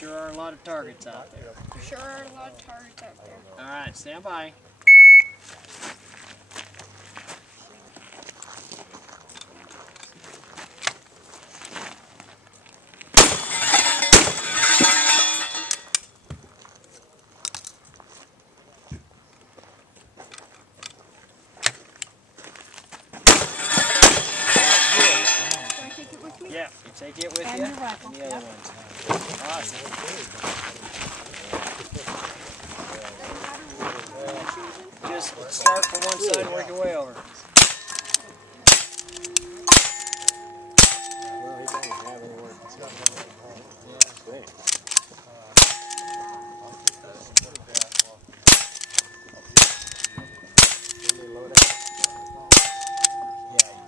sure are a lot of targets out there. There sure are a lot of targets out there. All right, stand by. Yeah, you take it with you, and the other ones. Awesome. Just start from one side and work your way over.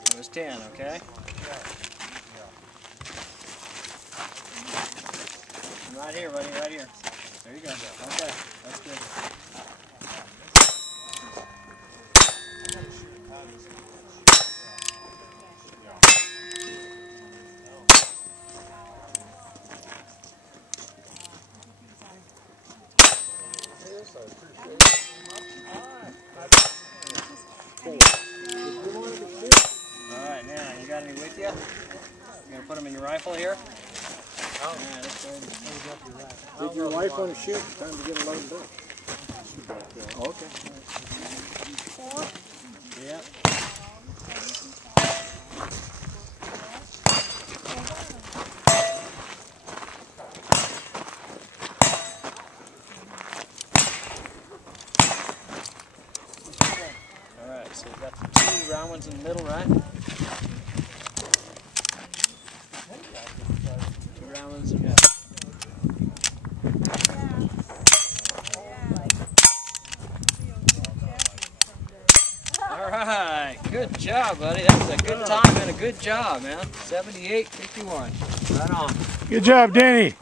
It was 10, okay? Right here, buddy, right here. There you go. Okay, that's good. All right, now, you got any with you? You're going to put them in your rifle here? Oh. Yeah, that's good. Did your wife want to shoot? It's time to get a load done. Okay. Yep. Alright, so we've got the 2 round ones in the middle, right? 2 round ones in the middle. Alright, good job, buddy. That was a good time and a good job, man. 78-51. Right on. Good job, Danny.